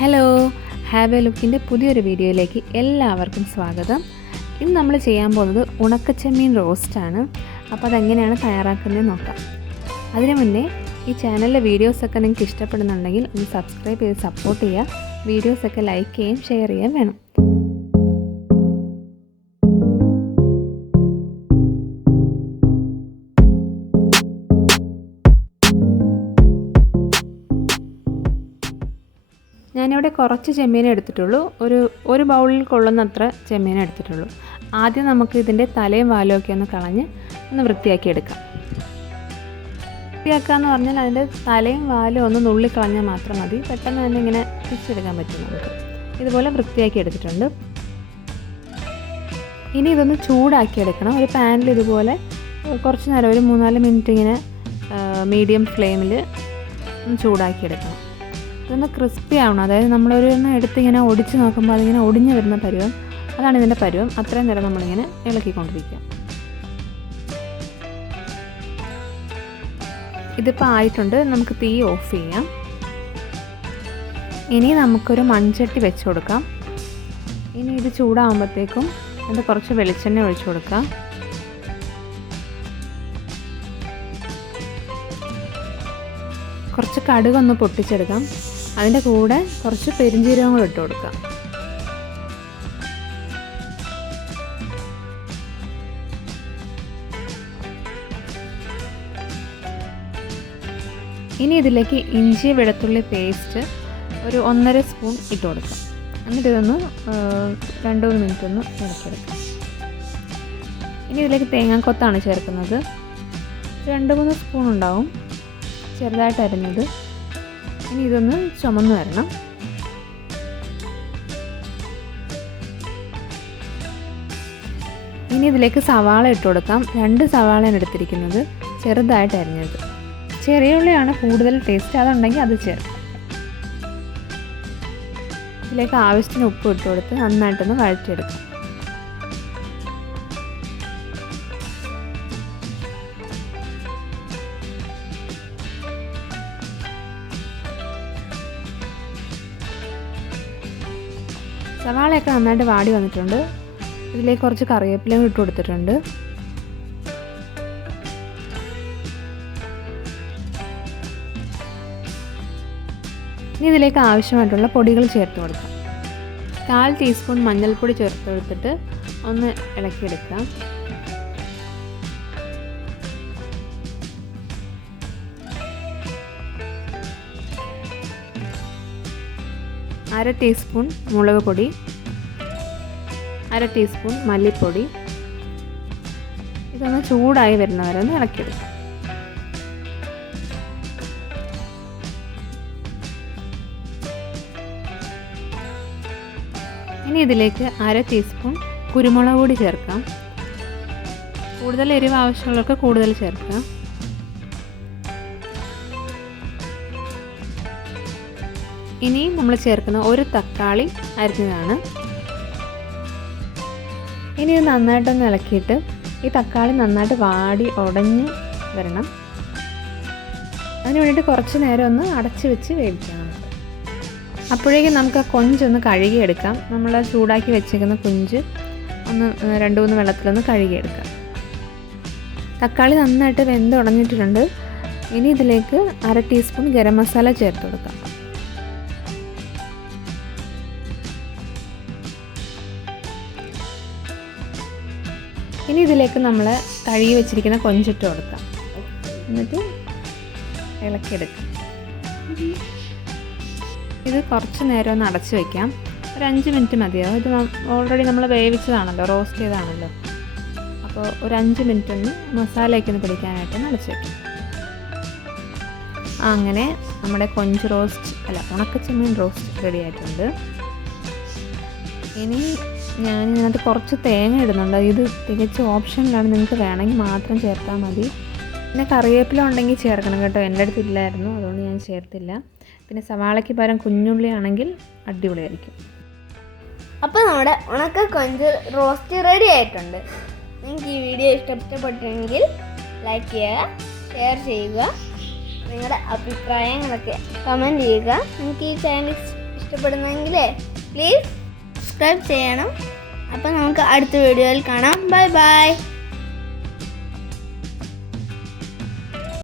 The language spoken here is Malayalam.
ഹലോ ഹാവ് എ ലുക്കിൻ്റെ പുതിയൊരു വീഡിയോയിലേക്ക് എല്ലാവർക്കും സ്വാഗതം. ഇന്ന് നമ്മൾ ചെയ്യാൻ പോകുന്നത് ഉണക്കച്ചെമ്മീൻ റോസ്റ്റാണ്. അപ്പോൾ അതെങ്ങനെയാണ് തയ്യാറാക്കുന്നത് നോക്കാം. അതിനു മുന്നേ ഈ ചാനലിലെ വീഡിയോസൊക്കെ നിങ്ങൾക്ക് ഇഷ്ടപ്പെടുന്നുണ്ടെങ്കിൽ ഒന്ന് സബ്സ്ക്രൈബ് ചെയ്ത് സപ്പോർട്ട് ചെയ്യുക. വീഡിയോസൊക്കെ ലൈക്ക് ചെയ്യുകയും ഷെയർ ചെയ്യുകയും വേണം. ഞാനിവിടെ കുറച്ച് ചെമ്മീനെ എടുത്തിട്ടുള്ളൂ. ഒരു ബൗളിൽ കൊള്ളുന്നത്ര ചെമ്മീനെ എടുത്തിട്ടുള്ളൂ. ആദ്യം നമുക്ക് ഇതിൻ്റെ തലയും വാലും ഒക്കെ ഒന്ന് കളഞ്ഞ് ഒന്ന് വൃത്തിയാക്കി എടുക്കാം. വൃത്തിയാക്കുക എന്ന് പറഞ്ഞാൽ അതിൻ്റെ തലയും വാലും ഒന്ന് നുള്ളി കളഞ്ഞാൽ മാത്രം മതി. പെട്ടെന്ന് തന്നെ ഇങ്ങനെ പിച്ചെടുക്കാൻ പറ്റും നമുക്ക്. ഇതുപോലെ വൃത്തിയാക്കി എടുത്തിട്ടുണ്ട്. ഇനി ഇതൊന്ന് ചൂടാക്കി എടുക്കണം. ഒരു പാനിൽ ഇതുപോലെ കുറച്ച് നേരം ഒരു 3-4 മിനിറ്റ് ഇങ്ങനെ മീഡിയം ഫ്ലെയിമിൽ ഒന്ന് ചൂടാക്കി എടുക്കണം. ഇതൊന്ന് ക്രിസ്പി ആവണം. അതായത് നമ്മളൊരെണ്ണം എടുത്തിങ്ങനെ ഒടിച്ച് നോക്കുമ്പോൾ അതിങ്ങനെ ഒടിഞ്ഞ് വരുന്ന പരുവം, അതാണ് ഇതിൻ്റെ പരുവം. അത്രയും നേരം നമ്മളിങ്ങനെ ഇളക്കിക്കൊണ്ടിരിക്കുക. ഇതിപ്പോൾ ആയിട്ടുണ്ട്. നമുക്ക് തീ ഓഫ് ചെയ്യാം. ഇനി നമുക്കൊരു മൺചട്ടി വെച്ച് കൊടുക്കാം. ഇനി ഇത് ചൂടാകുമ്പോഴത്തേക്കും അത് കുറച്ച് വെളിച്ചെണ്ണ ഒഴിച്ചു കൊടുക്കാം. കുറച്ച് കടുകൊന്ന് പൊട്ടിച്ചെടുക്കാം. അതിൻ്റെ കൂടെ കുറച്ച് പെരിഞ്ജീരകം കൂടെ ഇട്ട് കൊടുക്കാം. ഇനി ഇതിലേക്ക് ഇഞ്ചി വെളുത്തുള്ളി പേസ്റ്റ് ഒരു 1.5 സ്പൂൺ ഇട്ട് കൊടുക്കാം. എന്നിട്ട് ഇതൊന്ന് 2-3 മിനിറ്റ് ഒന്ന് ഇളക്കിയെടുക്കാം. ഇനി ഇതിലേക്ക് തേങ്ങാക്കൊത്താണ് ചേർക്കുന്നത്. 2-3 സ്പൂൺ ഉണ്ടാവും, ചെറുതായിട്ട് അരിഞ്ഞത്. ഇനി ഇതൊന്ന് ചുമന്ന് വരണം. ഇനി ഇതിലേക്ക് സവാള ഇട്ട് കൊടുക്കാം. 2 സവാളയാണ് എടുത്തിരിക്കുന്നത്, ചെറുതായിട്ട് അരിഞ്ഞത്. ചെറിയ ഉള്ളിയാണ് കൂടുതൽ ടേസ്റ്റ്, അതുണ്ടെങ്കിൽ അത് ചേർക്കാം. ഇതിലേക്ക് ആവശ്യത്തിന് ഉപ്പ് ഇട്ട് കൊടുത്ത് നന്നായിട്ടൊന്ന് വഴറ്റിയെടുക്കാം. സവാളയൊക്കെ നന്നായിട്ട് വാടി വന്നിട്ടുണ്ട്. ഇതിലേക്ക് കുറച്ച് കറിവേപ്പിലയും ഇട്ട് കൊടുത്തിട്ടുണ്ട്. ഇനി ഇതിലേക്ക് ആവശ്യമായിട്ടുള്ള പൊടികൾ ചേർത്ത് കൊടുക്കാം. 1/4 ടീസ്പൂൺ മഞ്ഞൾപ്പൊടി ചേർത്ത് കൊടുത്തിട്ട് ഒന്ന് ഇളക്കിയെടുക്കാം. അര ടീസ്പൂൺ മുളക് പൊടി, 1/2 ടീസ്പൂൺ മല്ലിപ്പൊടി. ഇതൊന്ന് ചൂടായി വരുന്നവരെ ഒന്ന് ഇളക്കിയെടുക്കാം. ഇനി ഇതിലേക്ക് 1/2 ടീസ്പൂൺ കുരുമുളക് പൊടി ചേർക്കാം. കൂടുതൽ എരിവ് ആവശ്യമുള്ളവർക്ക് കൂടുതൽ ചേർക്കാം. ഇനി നമ്മൾ ചേർക്കുന്ന ഒരു തക്കാളി അരിഞ്ഞതാണ്. ഇനി ഇത് നന്നായിട്ടൊന്ന് ഇളക്കിയിട്ട് ഈ തക്കാളി നന്നായിട്ട് വാടി ഉടഞ്ഞ് വരണം. അതിന് വേണ്ടിയിട്ട് കുറച്ച് നേരം ഒന്ന് അടച്ച് വെച്ച് വേവിക്കണം. അപ്പോഴേക്കും നമുക്ക് ആ കൊഞ്ചൊന്ന് കഴുകിയെടുക്കാം. നമ്മൾ ചൂടാക്കി വെച്ചേക്കുന്ന കൊഞ്ച് ഒന്ന് 2-3 വെള്ളത്തിലൊന്ന് കഴുകിയെടുക്കാം. തക്കാളി നന്നായിട്ട് വെന്ത് ഉടഞ്ഞിട്ടുണ്ട്. ഇനി ഇതിലേക്ക് 1/2 ടീസ്പൂൺ ഗരം മസാല ചേർത്ത് കൊടുക്കാം. ഇനി ഇതിലേക്ക് നമ്മൾ കഴുകി വെച്ചിരിക്കുന്ന കൊഞ്ചിട്ട് കൊടുക്കാം. എന്നിട്ട് ഇളക്കിയെടുക്കാം. ഇത് കുറച്ച് നേരം ഒന്ന് അടച്ച് വയ്ക്കാം. ഒരു 5 മിനിറ്റ് മതിയാവും. ഇത് ഓൾറെഡി നമ്മൾ വേവിച്ചതാണല്ലോ, റോസ്റ്റ് ചെയ്താണല്ലോ. അപ്പോൾ ഒരു 5 മിനിറ്റ് ഒന്ന് മസാലയൊക്കെ ഒന്ന് പിടിക്കാനായിട്ടൊന്ന് അടച്ച് വയ്ക്കാം. അങ്ങനെ നമ്മുടെ കൊഞ്ച് റോസ്റ്റ് ഉണക്കച്ചെമ്മീൻ റോസ്റ്റ് റെഡി ആയിട്ടുണ്ട്. ഇനി ഞാൻ ഇതിനകത്ത് കുറച്ച് തേങ്ങ ഇടുന്നുണ്ട്. ഇത് തികച്ചും ഓപ്ഷനിലാണ്, നിങ്ങൾക്ക് വേണമെങ്കിൽ മാത്രം ചേർത്താൽ മതി. പിന്നെ കറിവേപ്പില ഉണ്ടെങ്കിൽ ചേർക്കണം കേട്ടോ. എൻ്റെ അടുത്ത് ഇല്ലായിരുന്നു, അതുകൊണ്ട് ഞാൻ ചേർത്തില്ല. പിന്നെ സവാളയ്ക്ക് പകരം കുഞ്ഞുള്ളി ആണെങ്കിൽ അടിപൊളിയായിരിക്കും. അപ്പോൾ നമ്മുടെ ഉണക്ക കൊഞ്ച് റോസ്റ്റ് റെഡി ആയിട്ടുണ്ട്. നിങ്ങൾക്ക് ഈ വീഡിയോ ഇഷ്ടപ്പെട്ടെങ്കിൽ ലൈക്ക് ചെയ്യുക, ഷെയർ ചെയ്യുക. നിങ്ങളുടെ അഭിപ്രായങ്ങളൊക്കെ കമൻറ്റ് ചെയ്യുക. നിങ്ങൾക്ക് ഈ ചാനൽ ഇഷ്ടപ്പെടുന്നെങ്കിൽ പ്ലീസ് സബ്സ്ക്രൈബ് ചെയ്യണം. അപ്പോൾ നമുക്ക് അടുത്ത വീഡിയോയിൽ കാണാം. Bye bye.